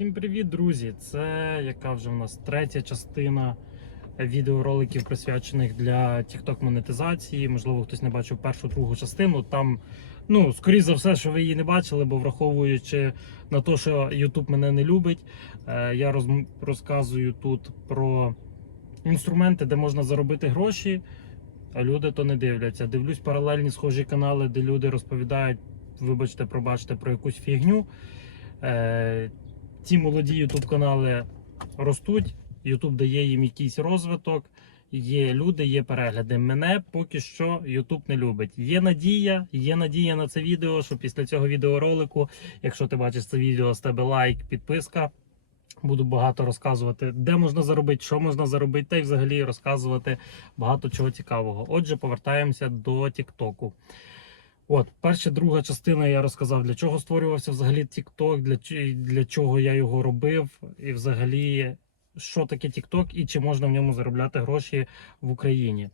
Всім привіт, друзі! Це яка вже у нас третя частина відеороликів, присвячених для TikTok монетизації. Можливо, хтось не бачив першу другу частину. Там, ну, скоріш за все, що ви її не бачили, бо враховуючи на те, що YouTube мене не любить, е, я роз- розказую тут про інструменти, де можна заробити гроші, а люди то не дивляться. Дивлюсь паралельні схожі канали, де люди розповідають, вибачте, пробачте про якусь фігню. Ці молоді YouTube канали ростуть, YouTube дає їм якийсь розвиток, є люди, є перегляди. Мене поки що YouTube не любить. Є надія, є надія на це відео, що після цього відеоролику, якщо ти бачиш це відео, з тебе лайк, підписка. Буду багато розказувати, де можна заробити, що можна заробити, та й взагалі розказувати багато чого цікавого. Отже, повертаємося до Тіктоку. От, перша друга частина я розказав, для чого створювався взагалі TikTok, для, для чого я його робив, і взагалі, що таке TikTok і чи можна в ньому заробляти гроші в Україні.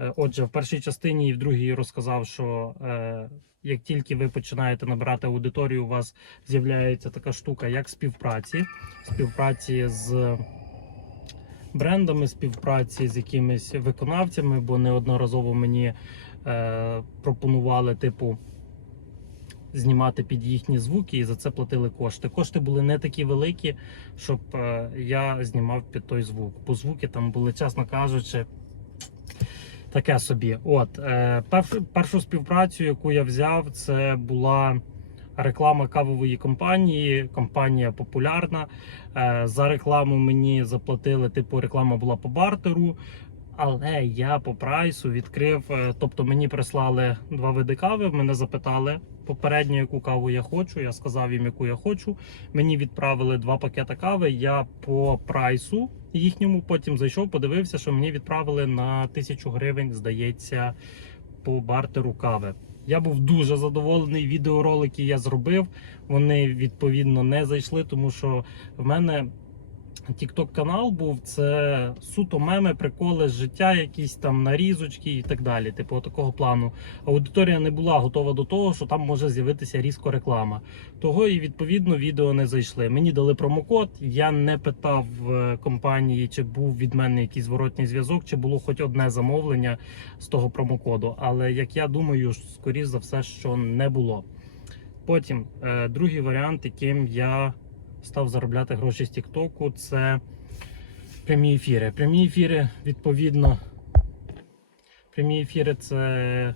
Е, Отже, в першій частині і в другій розказав, що е, як тільки ви починаєте набирати аудиторію, у вас з'являється така штука, як співпраці, співпраці з брендами, співпраці з якимись виконавцями, бо неодноразово мені е, пропонували, типу, знімати під їхні звуки і за це платили кошти. Кошти були не такі великі, щоб е, я знімав під той звук. Бо звуки там були, чесно кажучи, таке собі. От, е, першу, першу співпрацю, яку я взяв, це була. Реклама кавової компанії, компанія популярна. Е, За рекламу мені заплатили, типу, реклама була по бартеру. Але я по прайсу відкрив. е, Тобто мені прислали два види кави. Мене запитали попередньо, яку каву я хочу. Я сказав їм, яку я хочу. Мені відправили два пакети кави. Я по прайсу їхньому потім зайшов, подивився, що мені відправили на тисячу гривень, здається, по бартеру кави. Я був дуже задоволений. Відеоролики я зробив. Вони відповідно не зайшли, тому що в мене TikTok канал був це суто меми, приколи з життя, якісь там нарізочки і так далі. Типу такого плану. Аудиторія не була готова до того, що там може з'явитися різко реклама. Того і відповідно відео не зайшли. Мені дали промокод. Я не питав в компанії, чи був від мене якийсь зворотній зв'язок, чи було хоч одне замовлення з того промокоду. Але як я думаю, скоріш за все, що не було. Потім е, другий варіант, яким я став заробляти гроші з Тіктоку, це прямі ефіри. Прямі ефіри, відповідно, прямі ефіри це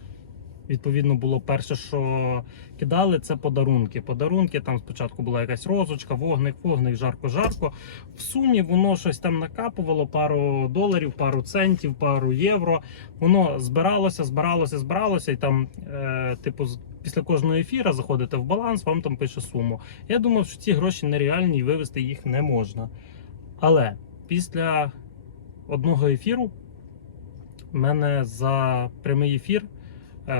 відповідно було перше, що кидали, це подарунки. Подарунки там спочатку була якась розочка, вогник, вогник, жарко-жарко. В сумі воно щось там накапувало, пару доларів, пару центів, пару євро. Воно збиралося, збиралося, збиралося, і там, е, типу, після кожного ефіра заходите в баланс, вам там пише суму. Я думав, що ці гроші нереальні і вивести їх не можна. Але після одного ефіру мене за прямий ефір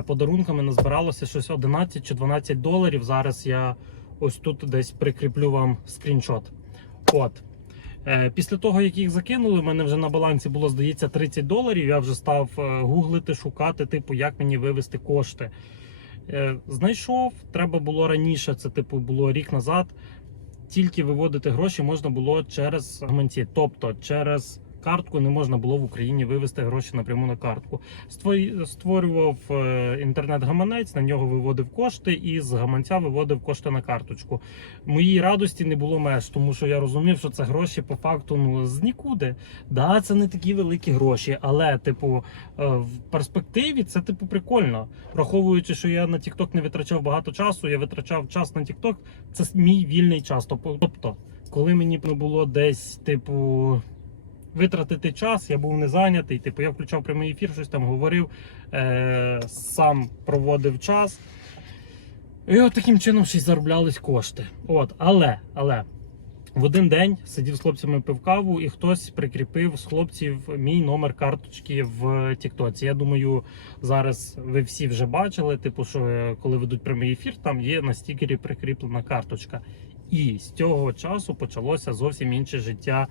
подарунками назбиралося щось 11 чи 12 доларів. Зараз я ось тут десь прикріплю вам скріншот. От. Е, Після того, як їх закинули, в мене вже на балансі було, здається, 30 доларів. Я вже став е, гуглити, шукати, типу, як мені вивести кошти. Е, Знайшов, треба було раніше, це типу було рік назад. Тільки виводити гроші можна було через гаманці, тобто через картку не можна було в Україні вивести гроші напряму на картку. Створював е, інтернет-гаманець, на нього виводив кошти і з гаманця виводив кошти на карточку. Моїй радості не було меж, тому що я розумів, що це гроші по факту ну з нікуди. Да, це не такі великі гроші, але, типу, е, в перспективі це типу прикольно. Враховуючи, що я на TikTok не витрачав багато часу, я витрачав час на TikTok, це мій вільний час. Тобто, коли мені було десь, типу. Витратити час, я був не зайнятий. Типу, я включав прямий ефір, щось там говорив, е- сам проводив час. І от таким чином ще й зароблялись кошти. От, але, але в один день сидів з хлопцями пив каву, і хтось прикріпив з хлопців мій номер карточки в Тіктоці. Я думаю, зараз ви всі вже бачили, типу, що е, коли ведуть прямий ефір, там є на стікері прикріплена карточка. І з цього часу почалося зовсім інше життя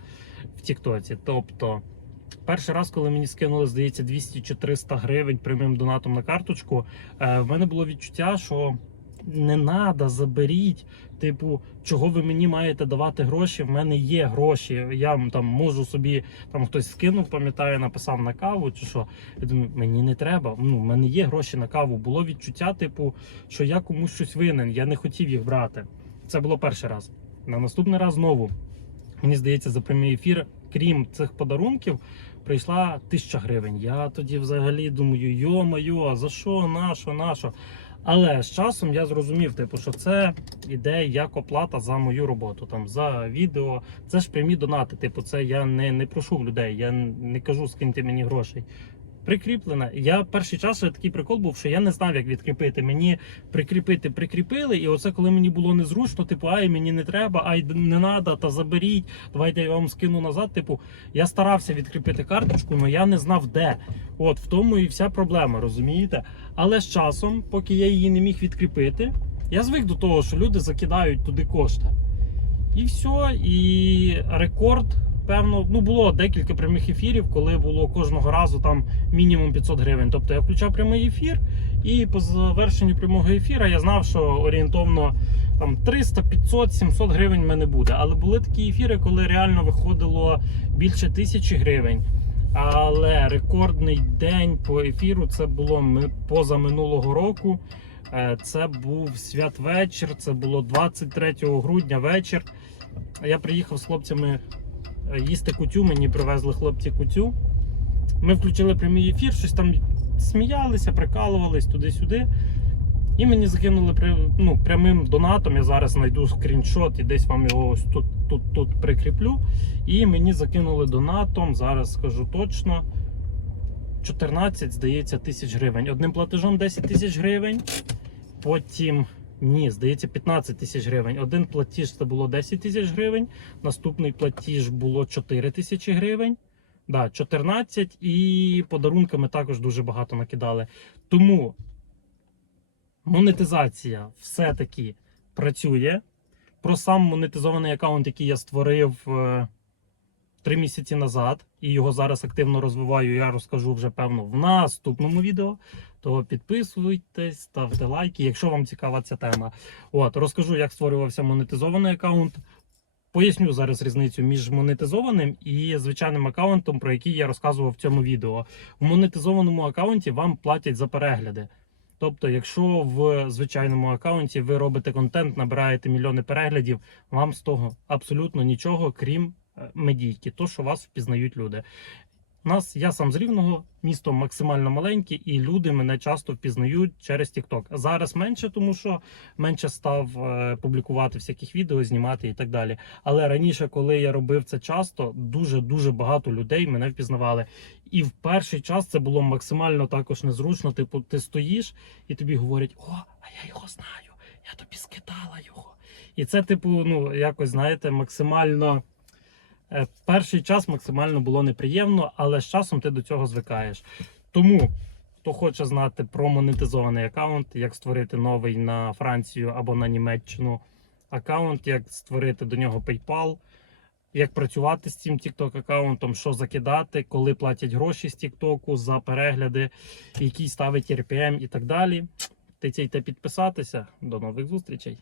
в Тіктоці. Тобто, перший раз, коли мені скинули, здається, 200 чи 300 гривень прямим донатом на карточку, е, в мене було відчуття, що не надо, заберіть. Типу, чого ви мені маєте давати гроші? В мене є гроші. Я там можу собі там хтось скинув, пам'ятаю, написав на каву чи що. Я думаю, мені не треба. Ну, в мене є гроші на каву. Було відчуття, типу, що я комусь щось винен. Я не хотів їх брати. Це було перший раз. На наступний раз знову. Мені здається, за прямий ефір, крім цих подарунків, прийшла тисяча гривень. Я тоді взагалі думаю, йо-майо, за що, на що, на що? Але з часом я зрозумів, типу, що це іде як оплата за мою роботу, там за відео. Це ж прямі донати. Типу, це я не, не прошу людей, я не кажу, скиньте мені грошей. Прикріплена. Я перший час такий прикол був, що я не знав, як відкріпити. Мені прикріпити, прикріпили, і оце коли мені було незручно, типу, ай, мені не треба, ай, не треба, та заберіть, давайте я вам скину назад. Типу, я старався відкріпити карточку, але я не знав де. От в тому і вся проблема, розумієте? Але з часом, поки я її не міг відкріпити, я звик до того, що люди закидають туди кошти. І все, і рекорд. Певно, ну було декілька прямих ефірів, коли було кожного разу там мінімум 500 гривень. Тобто я включав прямий ефір, і по завершенню прямого ефіра я знав, що орієнтовно там 300, 500, 700 гривень в мене буде. Але були такі ефіри, коли реально виходило більше тисячі гривень. Але рекордний день по ефіру це було поза минулого року. Е, Це був святвечір, це було 23 грудня вечір. Я приїхав з хлопцями їсти кутю, мені привезли хлопці кутю. Ми включили прямий ефір, щось там сміялися, прикалувались туди-сюди. І мені закинули ну, прямим донатом. Я зараз знайду скріншот і десь вам його ось тут, тут, тут прикріплю. І мені закинули донатом, зараз скажу точно. 14, здається, тисяч гривень. Одним платежом 10 тисяч гривень. Потім, ні, здається, 15 тисяч гривень. Один платіж це було 10 тисяч гривень. Наступний платіж було 4 тисячі гривень. Да, 14 і подарунками також дуже багато накидали. Тому монетизація все-таки працює. Про сам монетизований аккаунт, який я створив е, три місяці назад, і його зараз активно розвиваю, я розкажу вже певно в наступному відео. То підписуйтесь, ставте лайки, якщо вам цікава ця тема. От розкажу, як створювався монетизований аккаунт. Поясню зараз різницю між монетизованим і звичайним аккаунтом, про який я розказував в цьому відео. В монетизованому аккаунті вам платять за перегляди. Тобто, якщо в звичайному аккаунті ви робите контент, набираєте мільйони переглядів, вам з того абсолютно нічого, крім медійки, то що вас впізнають люди. Нас я сам з рівного, місто максимально маленьке, і люди мене часто впізнають через TikTok. Зараз менше, тому що менше став е, публікувати всяких відео, знімати і так далі. Але раніше, коли я робив це часто, дуже дуже багато людей мене впізнавали. І в перший час це було максимально також незручно. Типу, ти стоїш і тобі говорять: О, а я його знаю, я тобі скидала його. І це, типу, ну якось знаєте, максимально. Е, Перший час максимально було неприємно, але з часом ти до цього звикаєш. Тому, хто хоче знати про монетизований аккаунт, як створити новий на Францію або на Німеччину аккаунт, як створити до нього PayPal, як працювати з цим TikTok аккаунтом, що закидати, коли платять гроші з TikTok за перегляди, який ставить RPM і так далі. Тицяйте підписатися. До нових зустрічей!